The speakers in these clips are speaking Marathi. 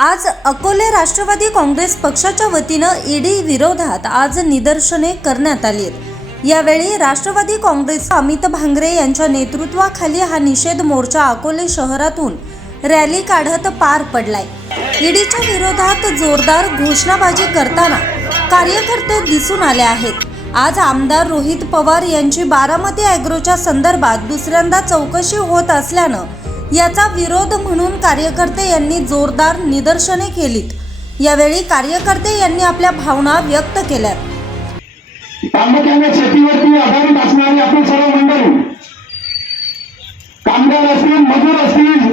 आज अकोले राष्ट्रवादी काँग्रेस पक्षाच्या वतीनं ईडी विरोधात आज निदर्शने करण्यात आली आहेत. यावेळी राष्ट्रवादी काँग्रेस अमित भांगरे यांच्या नेतृत्वाखाली हा निषेध मोर्चा अकोले शहरातून रॅली काढत पार पडलाय. ईडीच्या विरोधात जोरदार घोषणाबाजी करताना कार्यकर्ते दिसून आले आहेत. आज आमदार रोहित पवार यांची बारामती अॅग्रोच्या संदर्भात दुसऱ्यांदा चौकशी होत असल्यानं याचा विरोध म्हणून कार्यकर्ते यांनी जोरदार निदर्शने केलीत. यावेळी कार्यकर्ते यांनी आपल्या भावना व्यक्त केल्या. प्रामुख्याने शेतीवरती आधारित असणारी आपण सर्व मंडळी कामगार असतील मजूर असतील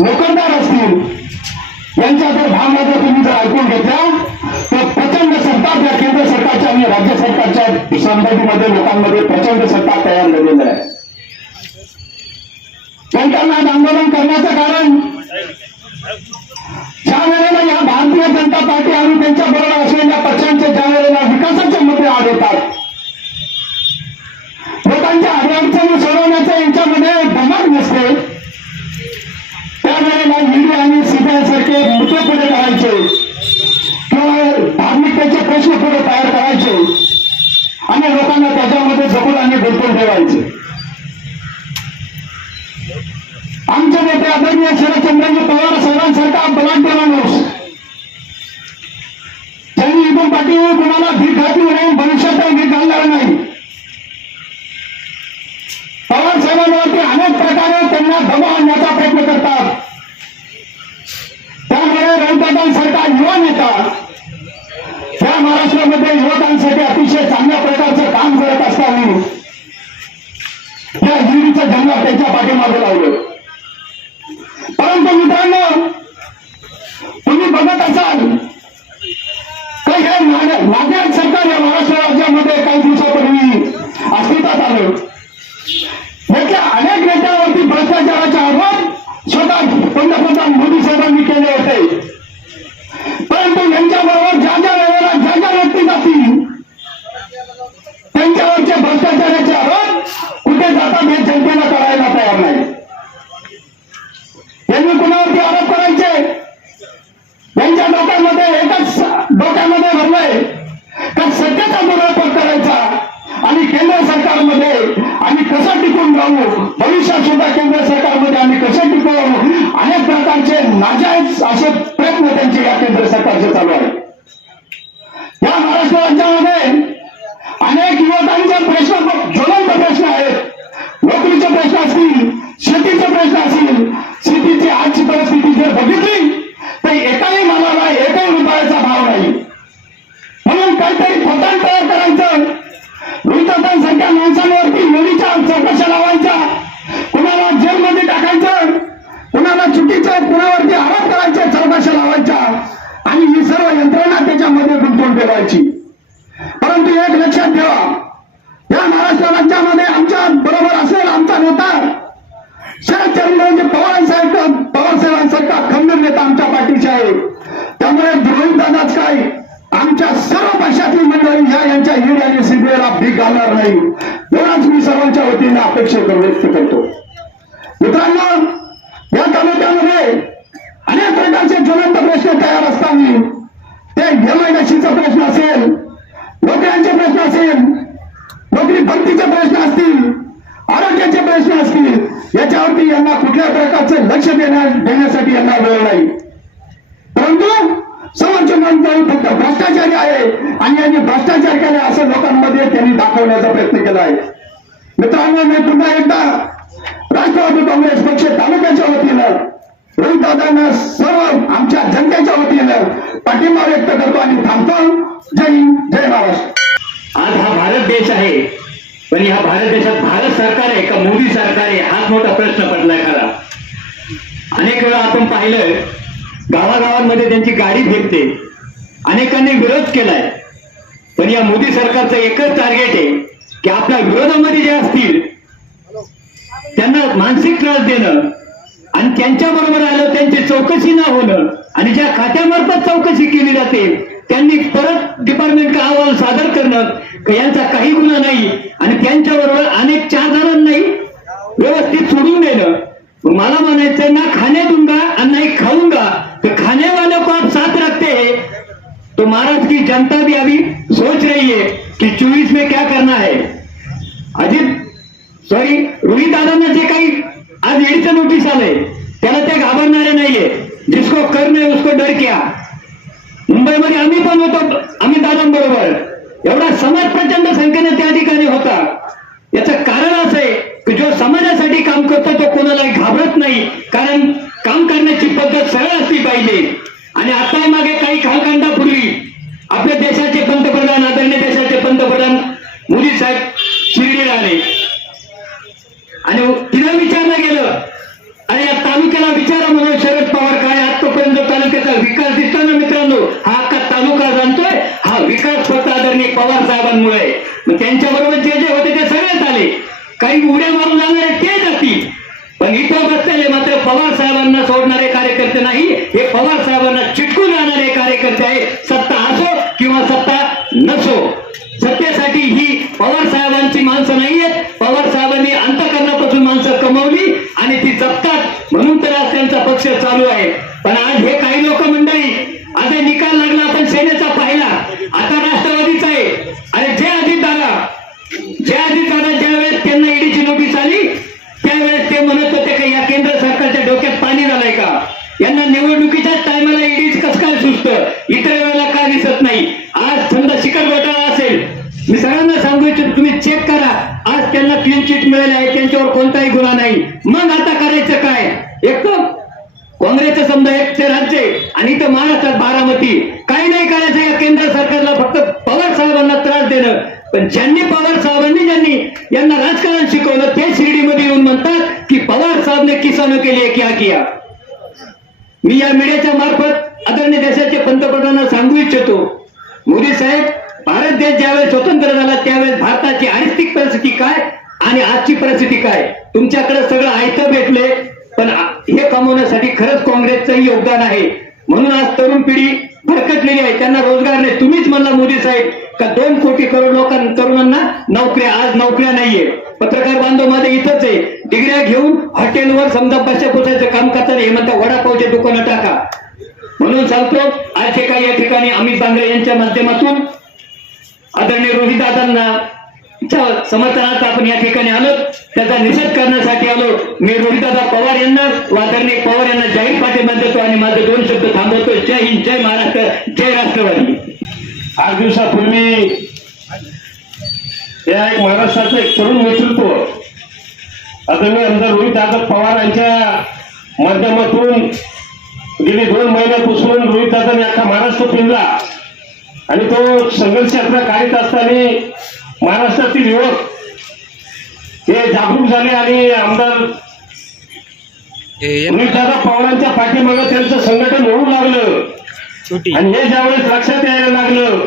नोकरदार असतील यांच्या जर भावना जर तुम्ही जर ऐकून घेतल्या तर प्रचंड सत्ता या केंद्र सरकारच्या आणि राज्य सरकारच्या संबंधीमध्ये लोकांमध्ये प्रचंड सत्ता तयार झाली आंदोलन करण्याचं कुणाला भीक घातली नाही भविष्यातही भीक घालणार नाही. पवार साहेबांवरती अनेक प्रकारे त्यांना दबाव आणण्याचा प्रयत्न करतात. त्यामुळे रविदादांसारखा युवा नेता करायची परंतु एक लक्षात ठेवा या महाराष्ट्र राज्यामध्ये आमच्या बरोबर असेल आमचा नेता. शरदचंद्रजी पवार साहेब पवार साहेबांसारखा खंबीर नेता आमच्या पाठीचे आहे. त्यामुळे रोहित दादाच काय? आमच्या सर्व पक्षातील मंडळी या यांच्या हिर आणि सीबीआयला भीक घालणार नाही. एवढाच मी सर्वांच्या वतीने अपेक्षा व्यक्त करतो. देण्यासाठी यांना वेळ नाही. परंतु समोरचे मंडळी फक्त भ्रष्टाचारी आहे आणि यांनी भ्रष्टाचार केला असं लोकांमध्ये त्यांनी दाखवण्याचा प्रयत्न केला आहे. मित्रांनो मी पुन्हा एकदा राष्ट्रवादी काँग्रेस पक्ष तालुक्याच्या वतीनं रोहित दादांना सर्व आमच्या जनतेच्या वतीनं पाठिंबा व्यक्त करतो आणि थांबतो. जय हिंद जय महाराष्ट्र. आज हा भारत देश आहे पण ह्या भारत देशात भारत सरकार आहे का मोदी सरकार आहे हाच मोठा प्रश्न पडलाय खरा. अनेक वेळा आपण पाहिलं गावागावांमध्ये त्यांची गाडी फिरते. अनेकांनी विरोध केलाय. पण या मोदी सरकारचं एकच टार्गेट आहे की आपल्या विरोधामध्ये जे असतील त्यांना मानसिक त्रास देणं. आणि त्यांच्या बरोबर आलं त्यांची चौकशी न होणं. आणि ज्या खात्यामार्फत चौकशी केली जाते त्यांनी परत डिपार्टमेंटचा अहवाल सादर करणं यांचा काही गुन्हा नाही. आणि त्यांच्याबरोबर अनेक चार जणांनाही व्यवस्थित सोडून देणं. मला म्हणायचं ना खाने दूंगा आणि नाही खाऊंगा. तर तो महाराष्ट्र की जनता भी अभी सोच रही है कि चोवीस में क्या करना है। अजित सॉरी रुही दादांना जे काही आज ईडचं नोटीस आलंय त्याला ते घाबरणारे नाहीये। जिसको करणे उसको डर क्या। मुंबईमध्ये आम्ही पण होतो आम्ही दादांबरोबर। एवढा समाज प्रचंड संख्येने त्या ठिकाणी होता। याचं कारण असं आहे जो समाजासाठी काम करतो तो कोणालाही घाबरत नाही. कारण काम करण्याची पद्धत सरळ असली पाहिजे. आणि आता मागे काही कालखंडापूर्वी आपल्या देशाचे पंतप्रधान आदरणीय देशाचे पंतप्रधान मोदी साहेब शिर्डीला आले. आणि तिला विचारलं गेलं आणि या तालुक्याला विचारा म्हणून शरद पवार काय आतापर्यंत तालुक्याचा विकास दिसतो ना मित्रांनो? हा आता तालुका जाणतोय. हा विकास फक्त आदरणीय पवार साहेबांमुळे मग त्यांच्या बरोबर जे जे होते ते सगळेच आले. काही उड्या झालंय का? यांना निवडणुकीच्याच टायमाला ईडीच कसं काय सुचतं? इतर वेळेला का दिसत नाही. आज समजा शिखर घोटाळा असेल. मी सगळ्यांना सांगू इच्छितो तुम्ही चेक करा. आज त्यांना क्लीन चिट मिळाली आहे त्यांच्यावर कोणताही गुन्हा नाही. तुमच्याकडे सगळं आयतं भेटले पण हे कमवण्यासाठी खरंच काँग्रेसचंही योगदान आहे. म्हणून आज तरुण पिढी भरकटलेली आहे. त्यांना रोजगार नाही. तुम्हीच म्हणला मोदी साहेब का दोन कोटी करोड लोकांना तरुणांना नोकऱ्या आज नोकऱ्या नाहीये. पत्रकार बांधव माझे इथंच आहे. डिग्र्या घेऊन हॉटेलवर समजा बसच्या पोचायचं काम करताना हे म्हणता वडापावचे दुकानं टाका. म्हणून सांगतो आज हे काही या ठिकाणी अमित बांगरे यांच्या माध्यमातून आदरणीय रोहितदादांना समर्थनार्थ आपण या ठिकाणी आलो. त्याचा निषेध करण्यासाठी आलो. मी रोहितदादा पवार यांना व पवार यांना जाहीर पाठिंबा देतो आणि माझे दोन शब्द थांबवतो. जय हिंद जय महाराष्ट्र जय राष्ट्रवादी. आठ दिवसापूर्वी या एक महाराष्ट्राचं एक तरुण नेतृत्व आदरणीय आमदार रोहित दादा पवार यांच्या माध्यमातून गेली दोन महिन्यापासून रोहित दादाने अख्खा महाराष्ट्र फिरला आणि तो संघर्ष यात्रा काढत असताना महाराष्ट्रातील युवक हे जागरूक झाले आणि आमदार दादा पवारांच्या पाठीमागे त्यांचं संघटन होऊ लागलं. आणि हे ज्यावेळेस लक्षात यायला लागलं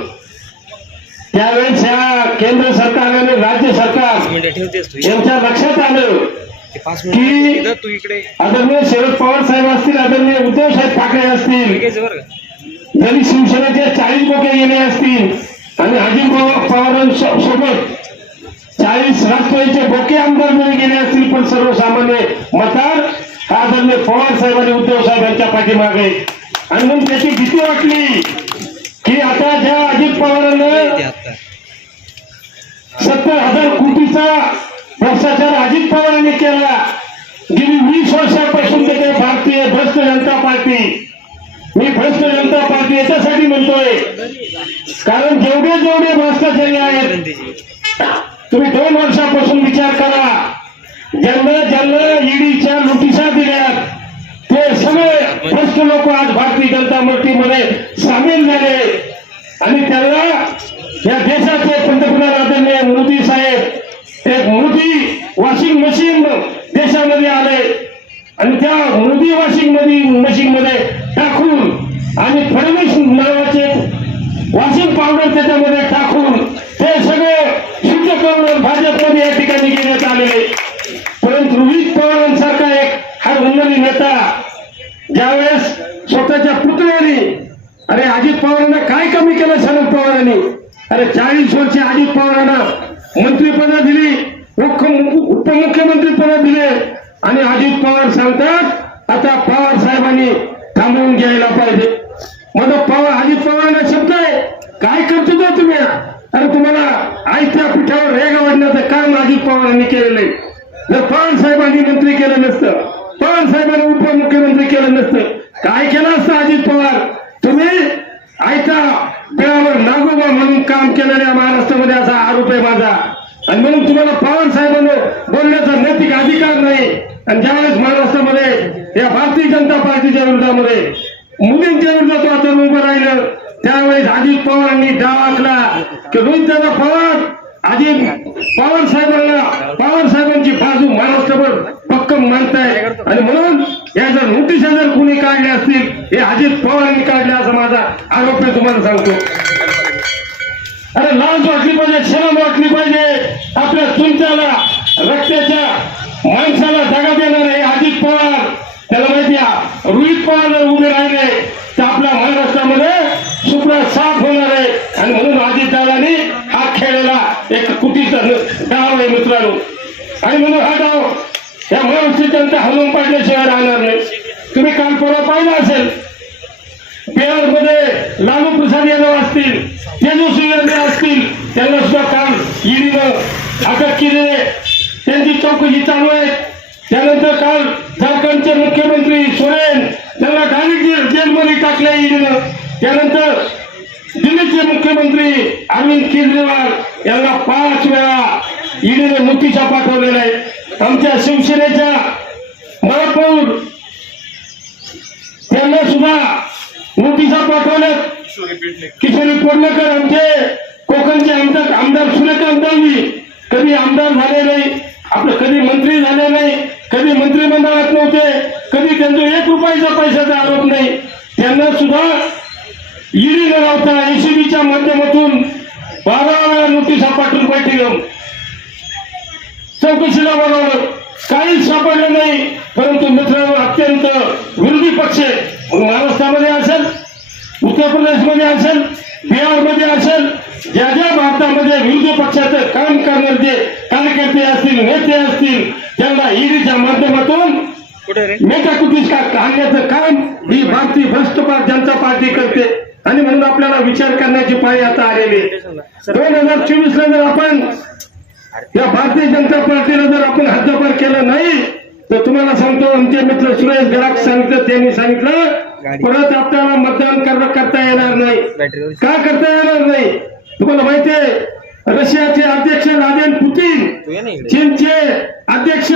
त्यावेळेस या केंद्र सरकार आणि राज्य सरकार यांच्या लक्षात आलं की- आदरणीय शरद पवार साहेब असतील आदरणीय उद्धव साहेब ठाकरे असतील जरी शिवसेनेचे चाळीस बोके गेले असतील. आणि अजित पवार पवारांसोबत चाळीस राष्ट्रवादीचे बोके आमदार जरी गेले असतील पण सर्वसामान्य मतदार हा आदरणीय पवार साहेब आणि उद्धव साहेब यांच्या पाठीमागे. आणि म्हणून त्याची भीती वाटली की आता ज्या अजित पवारांना सत्तर हजार कोटीचा भ्रष्टाचार अजित पवारांनी केला गेली वीस वर्षापासून ते भारतीय भ्रष्ट जनता पार्टी मी भ्रष्ट जनता पार्टी याच्यासाठी म्हणतोय. कारण जेवढे जेवढे भ्रष्टाचारी आहेत तुम्ही दोन वर्षापासून विचार करा. ज्यांना ज्यांना ईडीच्या नोटिसा दिल्यात ते सगळे भ्रष्ट लोक आज भारतीय जनता पार्टीमध्ये सामील झाले. आणि त्यांना या देशाचे पंतप्रधान आदरणीय मोदी साहेब एक मोदी वॉशिंग मशीन देशामध्ये आले. आणि त्या मोदी वॉशिंगमध्ये मशीन मध्ये टाकून आणि फडणवीस नावाचे वॉशिंग पावडर त्याच्यामध्ये टाकून ते सगळे शुद्ध करून भाजपमध्ये या ठिकाणी घेण्यात आलेले परंतु रोहित पवारांसारखा एक हा उन्नरी नेता ज्यावेळेस स्वतःच्या पुतळ्याने अरे अजित पवारांना काय कमी केलं शरद पवारांनी? अरे चाळीस वर्षे अजित पवारांना मंत्रिपद दिली मुख्य उपमुख्यमंत्री पद दिले. आणि अजित पवार सांगतात आता पवार साहेबांनी थांबवून घ्यायला पाहिजे. मग पवार अजित पवारांना शब्द आहे. अरे तुम्हाला आयत्या पिठावर रेग वाढण्याचं काम अजित पवारांनी केलेलं आहे जर पवार साहेबांनी मंत्री केलं नसतं पवार साहेबांनी उपमुख्यमंत्री केलं नसतं काय केलं असतं अजित पवार? तुम्ही आयत्या पिठावर नागोबा म्हणून काम केलेल्या महाराष्ट्रामध्ये असा आरोप आहे माझा. आणि म्हणून तुम्हाला पवार साहेबांना बोलण्याचा नैतिक अधिकार नाही. आणि ज्यावेळेस महाराष्ट्रामध्ये या भारतीय जनता पार्टीच्या विरोधामध्ये मुलींच्या विरोधात वाचन उभं राहिलं त्यावेळेस अजित पवारांनी डाव आखला की रोहितदादा पवार अजित पवार साहेबांना पवार साहेबांची बाजू महाराष्ट्रभर पक्कम मानताय. आणि म्हणून या जर नोटिसा जर कुणी काढल्या असतील हे अजित पवारांनी काढल्या असा माझा आरोप मी तुम्हाला सांगतो. अरे लाज वाटली पाहिजे शरम वाटली पाहिजे आपल्या तुमच्याला रक्ताच्या माणसाला जागा देणार आहे अजित पवार त्याला माहिती आहे रोहित पवार जर उभे राहिले तर आपल्या महाराष्ट्रामध्ये शुक्र साफ होणार आहे. आणि म्हणून अजित दादानी हा खेळलेला एक कुटीचा गाव आहे मित्रांनो. आणि म्हणून हा गाव या महाराष्ट्र जनता हलवून पाडल्याशिवाय राहणार नाही. तुम्ही काल परवा पाहिलं असेल बिहारमध्ये लालू प्रसाद यादव असतील तेजस्वी यादव असतील त्यांना सुद्धा काल ईडीनं अटक केलेले त्यांची चौकशी चालू आहे. त्यानंतर काल झारखंडचे मुख्यमंत्री सोरेन त्यांना डायरेक्ट जेलमध्ये टाकल्या येईल. त्यानंतर दिल्लीचे मुख्यमंत्री अरविंद केजरीवाल यांना पाच वेळा ईडीने नोटिसा पाठवलेल्या आहेत आमच्या शिवसेनेच्या महापौर त्यांना सुद्धा नोटिसा पाठवल्यात किशोरी कोल्हेकर आमचे कोकणचे आमदार आमदार सूर्यकांत दानवे कधी आमदार झाले नाही. आपलं कधी मंत्री झाले नाही कधी मंत्रिमंडळात नव्हते कधी त्यांचा एक रुपयाचा पैशाचा आरोप नाही. त्यांना सुद्धा ईडी न लावता एसीबीच्या माध्यमातून बारा वेळा नोटिसा पाठवून पाठवलं. चौकशीला बोलावलं काहीच सापडलं नाही परंतु मित्रांनो अत्यंत विरोधी पक्ष महाराष्ट्रामध्ये असेल उत्तर प्रदेशमध्ये असेल बिहारमध्ये असेल ज्या ज्या भारतामध्ये विरोधी पक्षाचं काम करणारे जे कार्यकर्ते असतील नेते असतील त्यांना ईडीच्या माध्यमातून का काढण्याचं काम ही भारतीय भ्रष्ट जनता पार्टी करते. आणि म्हणून आपल्याला विचार करण्याची पाळी आता आलेली. दोन हजार चोवीस ला जर आपण या भारतीय जनता पार्टीला जर आपण हद्दपार केलं नाही तर तुम्हाला सांगतो आमचे मित्र सुरेश गडाख सांगितलं त्यांनी सांगितलं परत आपल्याला मतदान कर- करता येणार नाही. का करता येणार नाही? तुम्हाला माहितीये रशियाचे अध्यक्ष व्लादिमीर पुतीन चीनचे अध्यक्ष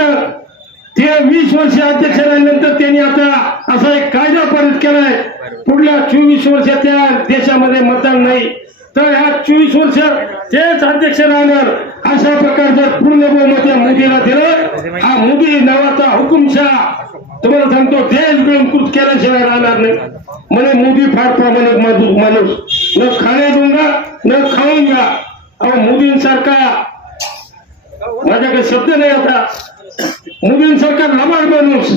ते वीस वर्ष अध्यक्ष राहिल्यानंतर त्यांनी आता असा एक कायदा पारित केलाय. पुढल्या चोवीस वर्ष त्या देशामध्ये मतदान नाही. तर ह्या चोवीस वर्ष तेच अध्यक्ष राहणार अशा प्रकारचं पूर्ण बहुमत या मोदीला दिलं. हा मोदी नावाचा हुकुमशाह. तुम्हाला सांगतो देश गिळंकृत केल्याशिवाय राहणार नाही. म्हणे मोदी फार प्रमाणात माणूस न खाणे डोंगा न खाऊन घ्या. अहो मोदींसारखा माझ्याकडे शब्द नाही आता. मोदींसारखा लबाड माणूस.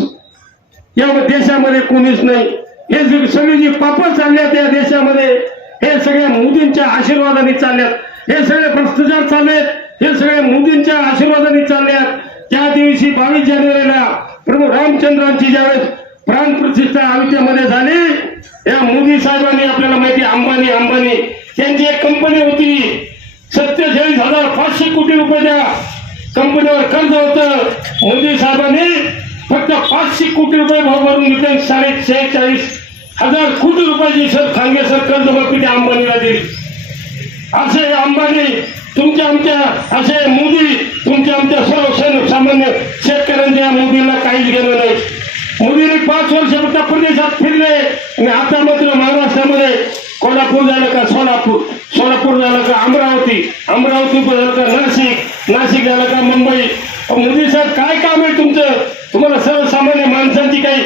या देशामध्ये कोणीच नाही. हे सगळी जी पाप चालल्यात या देशामध्ये हे सगळ्या मोदींच्या आशीर्वादाने चालल्यात. हे सगळे भ्रष्टाचार चाललेत. हे सगळे मोदींच्या आशीर्वादाने चालल्यात. त्या दिवशी बावीस जानेवारीला प्रभू रामचंद्रांची ज्यावेळेस प्राण प्रतिष्ठा आयुष्यामध्ये झाली या मोदी साहेबांनी आपल्याला माहिती अंबानी अंबानी. त्यांची एक कंपनी होती. सत्तेचाळीस हजार पाचशे कोटी रुपयाच्या कंपनीवर कर्ज होतं. मोदी साहेबांनी फक्त पाचशे कोटी रुपये भाव भरून घेतले साडे शेहेचाळीस हजार कोटी रुपयाची सर खांगे सर कर्जमाफी त्या अंबानीला दिली. असे अंबानी तुमच्या आमच्या असे मोदी तुमच्या आमच्या सर्व सर्व सामान्य शेतकऱ्यांच्या मोदीला काहीच गेलं नाही. मोदीने पाच वर्ष फक्त प्रदेशात फिरले आणि आता मात्र महाराष्ट्रामध्ये कोल्हापूर झालं का सोलापूर. सोलापूर झालं का अमरावती. अमरावती झालं का नाशिक. नाशिक झालं का मुंबई. मोदी साहेब काय काम आहे तुमचं? तुम्हाला सर्वसामान्य माणसांची काही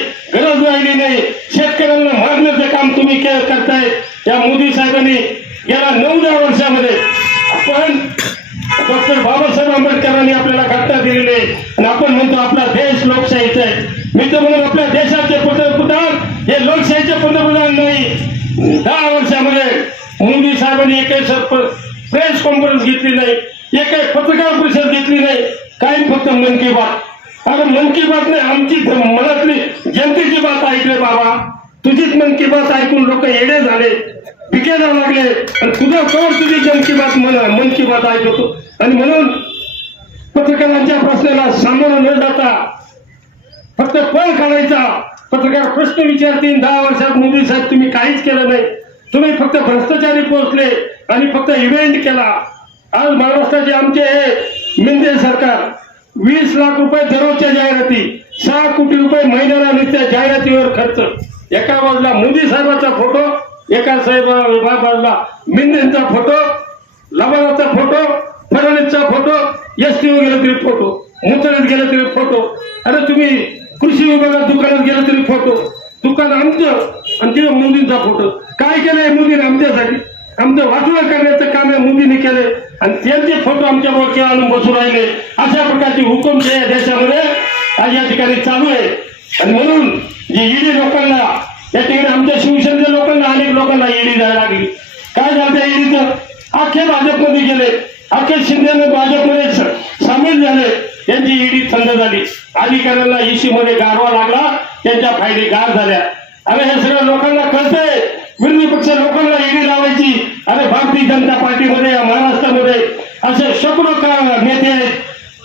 सामोरं फक्त पळ काढायचा. पत्रकार प्रश्न विचारतील दहा वर्षात मोदी साहेब तुम्ही काहीच केलं नाही. तुम्ही फक्त भ्रष्टाचारी पोहोचले आणि फक्त इव्हेंट केला. आज महाराष्ट्राचे आमचे हे मिंदे सरकार वीस लाख रुपये दररोजच्या जाहिराती सहा कोटी रुपये महिन्याला नुसत्या जाहिरातीवर खर्च. एका बाजूला मोदी साहेबाचा फोटो एका साहेब बाजूला मिंदेंचा फोटो लबाडाचा फोटो फडणवीसचा फोटो एस टी वगैरे फोटो मुंतळीत गेला तरी फोटो अरे तुम्ही कृषी विभागात दुकानात गेला तरी फोटो दुकान आमचं आणि तिथे मोदींचा फोटो काय केलंय मोदीने आमच्यासाठी? आमचं वाटोळं करण्याचं काम या मोदीने केले आणि त्यांचे फोटो आमच्या डोक्या आणून बसून राहिले. अशा प्रकारची हुकुमशाही या देशामध्ये आज या ठिकाणी चालू आहे. आणि म्हणून जे ईडी लोकांना या ठिकाणी आमच्या शिवसेनेच्या लोकांना अनेक लोकांना ईडी जायला लागली. काय झालं त्या ईडीचं अख्खे भाजपमध्ये गेले. अख्खे शिंदेने भाजपमध्ये सामील झाले. त्यांची ईडी थंड झाली. अधिकाऱ्यांना ईशी मध्ये गारवा लागला त्यांच्या फायदे गार झाल्या. अरे हे सगळं लोकांना कळतंय. विरोधी पक्ष लोकांना ईडी लावायची. अरे भारतीय जनता पार्टीमध्ये या महाराष्ट्रामध्ये असे शेकडो नेते आहेत.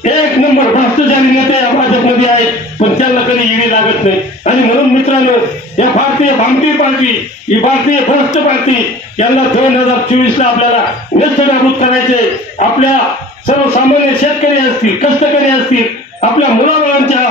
एक नंबर भ्रष्टाचारी नेते या भाजपमध्ये आहेत पण त्यांना कधी ईडी लागत नाही. आणि म्हणून मित्रांनो या भारतीय भामटी पार्टी ही भारतीय भ्रष्ट पार्टी यांना दोन हजार चोवीस ला आपल्याला नेस्तनाभूत करायचे. आपल्या सर्वसामान्य शेतकरी असतील कष्टकरी असतील आपल्या मुलाबाळांच्या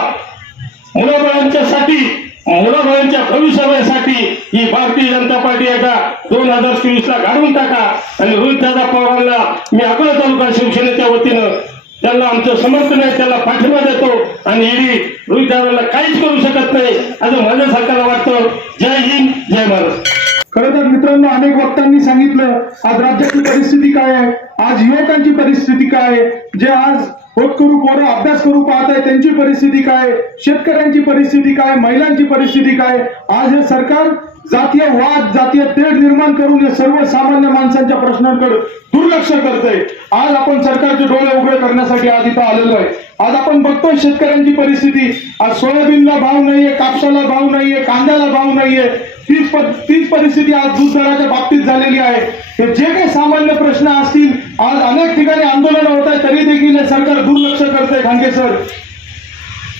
मुलाबाळांच्यासाठी मुलाबाळांच्या भविष्यासाठी ही भारतीय जनता पार्टी एका दोन हजार चोवीस ला काढून टाका. आणि रोहित दादा पवारांना मी अकोला तालुका शिवसेनेच्या वतीनं त्याला आमचं समर्थन आहे त्याला पाठिंबा देतो आणि ईडी रोहित दादाला काहीच करू शकत नाही. असं माझ्या सरकारला वाटतं. जय हिंद जय भारत. खरं तर मित्रांनो अनेक वक्तांनी सांगितलं आज राज्याची परिस्थिती काय आहे? आज युवकांची परिस्थिती काय आहे? जे आज होतकरू पोरं अभ्यास करू पाहत आहे त्यांची परिस्थिती काय? शेतकऱ्यांची परिस्थिती काय? महिलांची परिस्थिती काय? आज हे सरकार जातीय वाद जातीय तेढ निर्माण करून हे सर्वसामान्य माणसांच्या प्रश्नांकडे दुर्लक्ष करतंय. आज आपण सरकारचे डोळे उघडे करण्यासाठी आज इथं आलेलो आहे. आज आपण बघतोय शेतकऱ्यांची परिस्थिती. आज सोयाबीनला भाव नाहीये कापसाला भाव नाहीये कांद्याला भाव नाहीये. तीच तीच परिस्थिती आज दूध दराच्या बाबतीत झालेली आहे. हे जे काही सामान्य प्रश्न असतील आज अनेक ठिकाणी आंदोलन होत आहे तरी देखील हे सरकार दुर्लक्ष करतंय खांगे सर.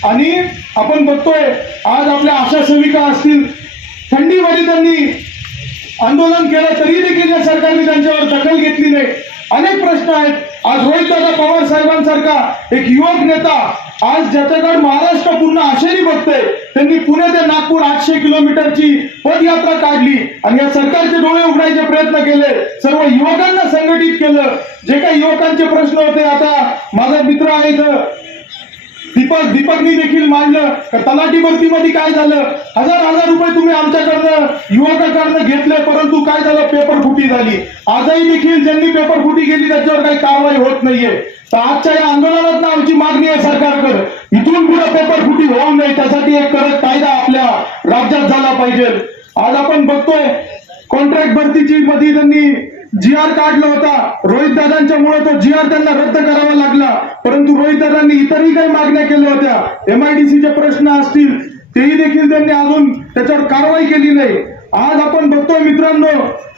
आणि आपण बघतोय आज आपल्या आशा सेविका असतील थंडीमध्ये त्यांनी आंदोलन केलं तरी देखील या सरकारने त्यांच्यावर दखल घेतली नाही. अनेक प्रश्न आहेत. आज रोहितदादा पवार साहेबांसारखा एक युवक नेता आज ज्याच्याकडे महाराष्ट्र पूर्ण आशेरी बघतोय. त्यांनी पुणे ते नागपूर आठशे किलोमीटरची पदयात्रा काढली आणि या सरकारचे डोळे उघडायचे प्रयत्न केले. सर्व युवकांना संघटित केलं. जे काही युवकांचे प्रश्न होते आता माझा मित्र आहे दीपक दीपकनी देखील मांडलं का तलाठी भरतीमध्ये काय झालं? हजार हजार रुपये तुम्ही आमच्याकडनं युवकाकडनं घेतले परंतु काय झालं? पेपर फुटी झाली. आजही देखील ज्यांनी पेपर फुटी केली त्याच्यावर काही कारवाई होत नाहीये. तर आजच्या या आंदोलनात आमची मागणी आहे सरकारकडे. इथून पुढे पेपर फुटी होऊ नये. त्यासाठी एक कडक कायदा आपल्या राज्यात झाला पाहिजे. आज आपण बघतोय कॉन्ट्रॅक्ट भरतीची मध्ये त्यांनी जी आर काढला होता. रोहित दादांच्या मुळे तो जी आर त्यांना रद्द करावा लागला. परंतु रोहित दादांनी इतरही काही मागण्या केल्या होत्या. एमआयडीसीचे प्रश्न असतील तेही देखील त्यांनी अजून त्याच्यावर कारवाई केली नाही. आज आपण बघतोय मित्रांनो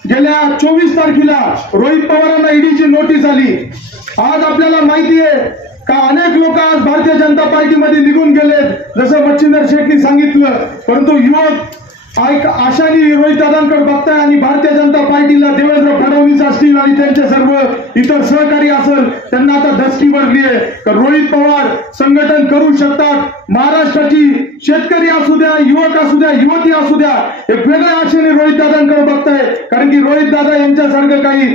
गेल्या चोवीस तारखेला रोहित पवारांना ईडीची नोटीस आली. आज आपल्याला माहिती आहे का अनेक लोक आज भारतीय जनता पार्टीमध्ये निघून गेलेत. जसं मच्छिंदर शेखनी सांगितलं. परंतु युवक आशानी रोहित दादांकडे बघताय आणि भारतीय जनता पार्टीला देवेंद्र फडणवीस असतील आणि त्यांचे सर्व इतर सहकारी असेल त्यांना आता धसकी भरली आहे. रोहित पवार संघटन करू शकतात. महाराष्ट्राची शेतकरी असू द्या युवक असू द्या युवती असू द्या. एक वेगळ्या आशेने रोहित दादांकडे बघताय. कारण की रोहित दादा यांच्यासारखं काही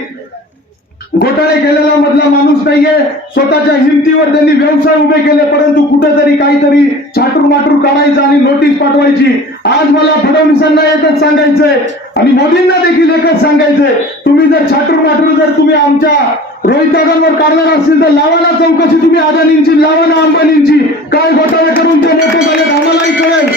घोटाळे केलेला मधला माणूस नाहीये. स्वतःच्या हिमतीवर त्यांनी व्यवसाय उभे केले परंतु कुठेतरी काहीतरी छाटूर माटूर काढायचं आणि नोटीस पाठवायची. आज मला फडणवीसांना एकच सांगायचंय आणि मोदींना देखील एकच सांगायचंय. तुम्ही जर छाटूर माटूर जर तुम्ही आमच्या रोहित दादांवर काढणार असतील तर लावा ना चौकशी तुम्ही अदानींची लावा ना अंबानींची. काय घोटाळे करून ते मोठे झाले आम्हालाही कळेल.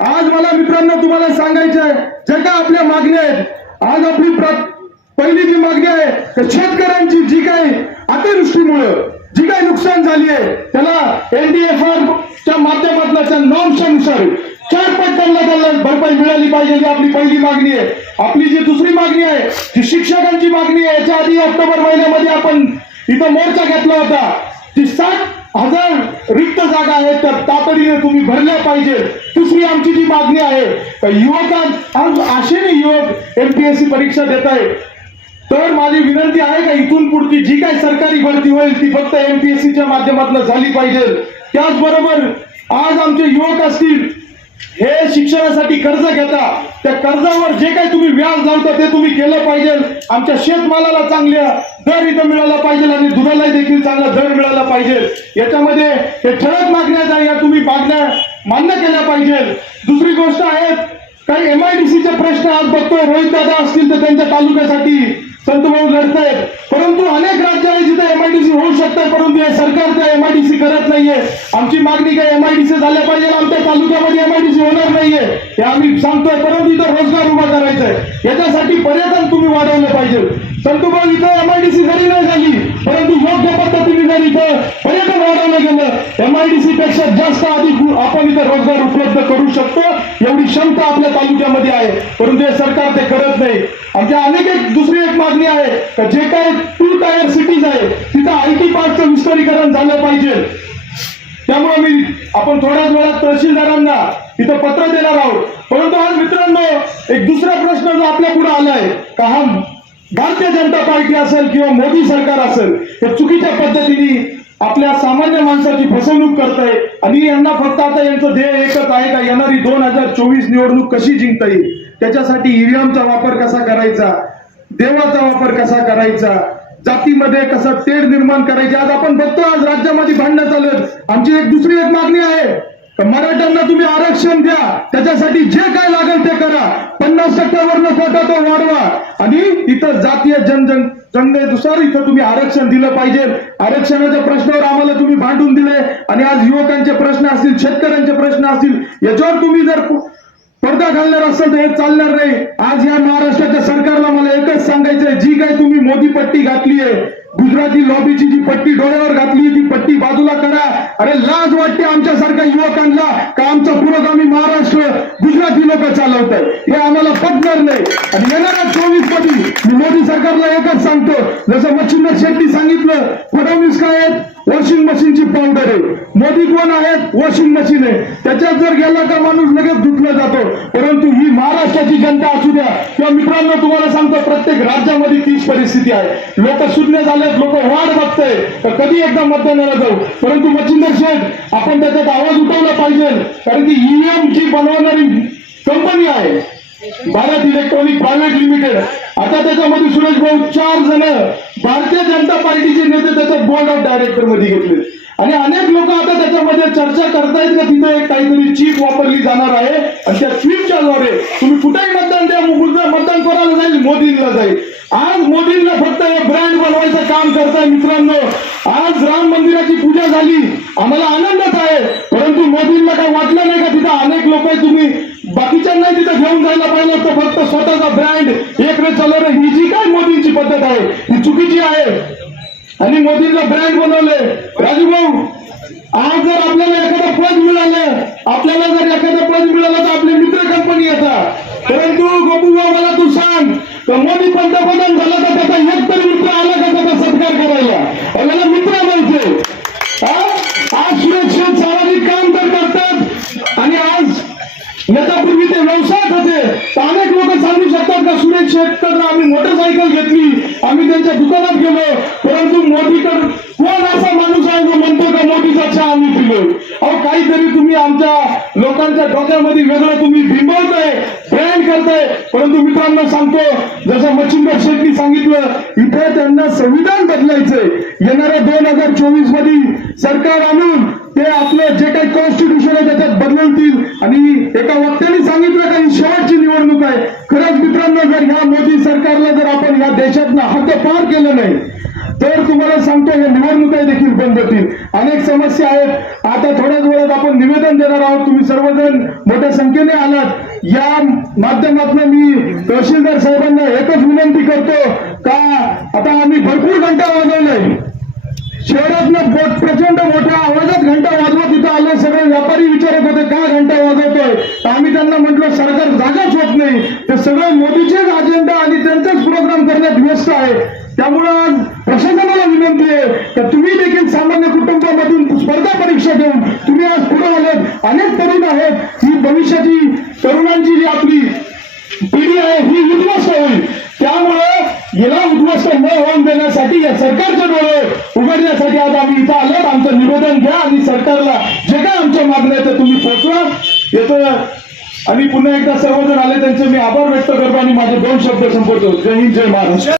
आज मला मित्रांनो तुम्हाला सांगायचंय जे काय आपल्या मागण्या आहेत. आज आपली प्र- पहिली जी मागणी आहे तर शेतकऱ्यांची जी काही अतिवृष्टीमुळे जी काही नुकसान झाली आहे त्याला एनडीएफआर च्या माध्यमातून त्या नॉर्म्सनुसार चार पट त्यांना त्यांना भरपाई मिळाली पाहिजे ही आपली पहिली मागणी आहे. आपली जी दुसरी मागणी आहे ती शिक्षकांची मागणी आहे याच्या आधी ऑक्टोबर महिन्यामध्ये आपण इथं मोर्चा घेतला होता. ती सात हजार रिक्त जागा आहेत तर तातडीने तुम्ही भरल्या पाहिजे. दुसरी आमची जी मागणी आहे का युवकां आशेने युवक एमपीएससी परीक्षा देत आहे तर माझी विनंती आहे का इथून पुढची जी काही सरकारी भरती होईल ती फक्त एमपीएससीच्या माध्यमातून झाली पाहिजे. त्याचबरोबर आज आमचे युवक असतील हे शिक्षणासाठी कर्ज घेता त्या कर्जावर जे काही तुम्ही व्याज लावता ते तुम्ही केलं पाहिजे. आमच्या शेतमालाला चांगल्या दर इथं मिळाला पाहिजे आणि दुधाला देखील चांगला दर मिळाला पाहिजे. याच्यामध्ये हे ठळक मागण्या या तुम्ही मागण्या मान्य केल्या पाहिजे. दुसरी गोष्ट आहे काही एमआयडीसीचे प्रश्न आज बघतोय रोहित दादा असतील तर त्यांच्या तालुक्यासाठी. संतभाऊ लढतायत. परंतु अनेक राज्य आहे जिथे एमआयडीसी होऊ शकते परंतु हे सरकार त्या एमआयडीसी करत नाहीये. आमची मागणी काय एमआयडीसी झाल्या पाहिजे आमच्या तालुक्यामध्ये एमआयडीसी होणार नाहीये. हे आम्ही सांगतोय परंतु इथं रोजगार उभा करायचा आहे याच्यासाठी पर्यटन तुम्ही वाढवलं पाहिजे. संतभाऊ इथं एमआयडीसी जरी नाही झाली परंतु योग्य पद्धतीने जर इथं पर्यटन वाढवलं गेलं एमआयडीसी पेक्षा जास्त अधिक आपण इथं रोजगार उपलब्ध करू शकतो एवढी क्षमता आपल्या तालुक्यामध्ये आहे. परंतु हे सरकार ते करत नाही. आमच्या अनेक एक दुसरी एक मागणी आहे का जे काय टू टायर सिटीज आहे तिथं आय टी पार्कचं विस्तारीकरण झालं पाहिजे. त्यामुळे मी आपण थोड्याच वेळात तहसीलदारांना इथं पत्र देणार आहोत. परंतु आज मित्रांनो एक दुसरा प्रश्न जो आपल्या पुढे आलाय का हा भारतीय जनता पार्टी असेल किंवा मोदी सरकार असेल हे चुकीच्या पद्धतीने आपल्या सामान्य माणसाची फसवणूक करत आहे आणि यांना फक्त आता यांचं ध्येय एकच आहे का येणारी दोन हजार चोवीस निवडणूक कशी जिंकता येईल? त्याच्यासाठी ईव्हीएमचा वापर कसा करायचा? देवाचा वापर कसा करायचा? जातीमध्ये कसं तेढ निर्माण करायची? आज आपण बघतो आज राज्यामध्ये भांडणं चालू आहेत. आमची एक दुसरी एक मागणी आहे. तर मराठ्यांना तुम्ही आरक्षण द्या. त्याच्यासाठी जे काय लागेल ते करा. पन्नास टक्क्यावरनं कोटा तो वाढवा. आणि इथं जातीय जनजन जनतेनुसार इथं तुम्ही आरक्षण दिलं पाहिजे. आरक्षणाच्या प्रश्नावर आम्हाला तुम्ही भांडून दिले. आणि आज युवकांचे प्रश्न असतील शेतकऱ्यांचे प्रश्न असतील याच्यावर तुम्ही जर पडदा घालणार असेल तर हे चालणार नाही. आज या महाराष्ट्राच्या सरकारला मला एकच सांगायचंय. जी काय तुम्ही मोदी पट्टी घातली आहे गुजराती लॉबीची जी पट्टी डोळ्यावर घातली ती अरे लाज वाटते आमच्यासारख्या युवकांना का आमचं पुरोगामी महाराष्ट्र गुजराती लोक चालवत आहे हे आम्हाला पटणार नाही. आणि येणाऱ्या चोवीसमध्ये मी मोदी सरकारला एकच सांगतो. जसं मच्छिंद्र शेट्टी सांगितलं फडणवीस काय आहेत? वॉशिंग मशीनची पावडर आहे. मोदी कोण आहेत? वॉशिंग मशीन आहे. त्याच्यात जर गेला का माणूस लगेच धुतला जातो. परंतु ही महाराष्ट्राची जनता असू द्या. किंवा मित्रांनो तुम्हाला सांगतो प्रत्येक राज्यामध्ये तीच परिस्थिती आहे. लोक शून्य झालेत लोक वाढ बघताय. तर कधी एकदा मतदानाला जाऊ? परंतु मच्छिंद्र शेठ आपण त्याच्यात आवाज उठवला पाहिजे. कारण की ईव्हीएम ची बनवणारी कंपनी आहे. भारत इलेक्ट्रॉनिक प्रायव्हेट लिमिटेड आता त्याच्यामध्ये सुरेश भाऊ चार जण भारतीय जनता पार्टीचे नेते त्याच्या बोर्ड ऑफ डायरेक्टरमध्ये घेतले. आणि अनेक लोक आता त्याच्यामध्ये चर्चा करतायत का तिथे एक काहीतरी चीप वापरली जाणार आहे? आणि त्या चीपच्या द्वारे तुम्ही कुठेही मतदान द्या मुद्दा मतदान कोणाला जाईल? मोदींना जाईल. आज मोदींना फक्त हे ब्रँड बनवायचं काम करताय मित्रांनो. आज राम मंदिराची पूजा झाली. आम्हाला आनंदच आहे. परंतु मोदींना काय वाटलं नाही का तिथं अनेक लोक आहे तुम्ही? बाकीच्यांना तिथं घेऊन जायला पाहिजे होतं. फक्त स्वतःचा ब्रँड एक वेळ चालवणं ही जी काय मोदींची पद्धत आहे ही चुकीची आहे. आणि मोदींना ब्रँड बनवले राजू भाऊ आज जर आपल्याला एखादं पद मिळालं आपल्याला जर एखादं पद मिळालं तर आपले मित्र कंपनी येतात परंतु गोपूबा मला तू सांग तर मोदी पंतप्रधान झाला तर त्याचा एक तरी मित्र आला का त्याचा सत्कार करायला? आपल्याला मित्र म्हणते आज सुरक्षा अनेक लोक सांगू शकतात का? सुरेश शेतकर आम्ही मोटरसायकल घेतली. आम्ही त्यांच्या दुकानात गेलो. परंतु मोदीकर कोण असा माणूस आहे जो म्हणतो का मोदीचा चहा आम्ही पिलो? अहो काहीतरी तुम्ही आमच्या लोकांच्या डोक्यामध्ये वेगळं तुम्ही बिंबवताय. ब्रँड करताय परंतु मित्रांनो सांगतो जसं मच्छिंदर शेट्टी सांगितलं इथे त्यांना संविधान बदलायचंय. येणाऱ्या दोन हजार चोवीसमध्ये सरकार आणून ते आपलं जे काही कॉन्स्टिट्यूशन आहे त्याच्यात बदलवतील आणि एका वक्त्याने सांगितलं का ही शेवटची निवडणूक आहे. खरंच मित्रांनो जर ह्या मोदी सरकारला जर आपण या देशातनं हक्क पार केलं नाही तर तुम्हाला सांगतो या निवडणुका देखील बंद होतील. अनेक समस्या आहेत. आता थोड्याच वेळात आपण निवेदन देणार आहोत. तुम्ही सर्वजण मोठ्या संख्येने आलात. या माध्यमातून मी तहसीलदार साहेबांना एकच विनंती करतो का आता आम्ही भरपूर घंटा वाजवलंय. शहरातनं प्रचंड मोठ्या आवाजात घंटा वाजवत इथं आले. सगळे व्यापारी विचारत होते का घंटा वाजवतोय? तर आम्ही त्यांना म्हटलं सरकार जागाच होत नाही. ते सगळे मोदीचेच अजेंडा आणि त्यांचाच प्रोग्राम करण्यात व्यस्त आहे. त्यामुळं आज प्रशासनाला विनंती आहे तर तुम्ही देखील सामान्य कुटुंबामधून स्पर्धा परीक्षा देऊन तुम्ही आज पुढे आलेत. अनेक तरुण आहेत. ही भविष्याची तरुणांची जी आपली पिढी आहे ही उद्ध्वस्त होईल. त्यामुळे हिला उद्ध्वस्त न होऊन देण्यासाठी या सरकारचे डोळे उघडण्यासाठी आज आम्ही इथं आलो आमचं निवेदन घ्या आणि सरकारला जे काय आमच्या मागण्या आहेत तुम्ही पोहोचवा येतं. आणि पुन्हा एकदा सर्वजण आले त्यांचे मी आभार व्यक्त करतो आणि माझे दोन शब्द संपवतो. जय हिंद जय महाराष्ट्र.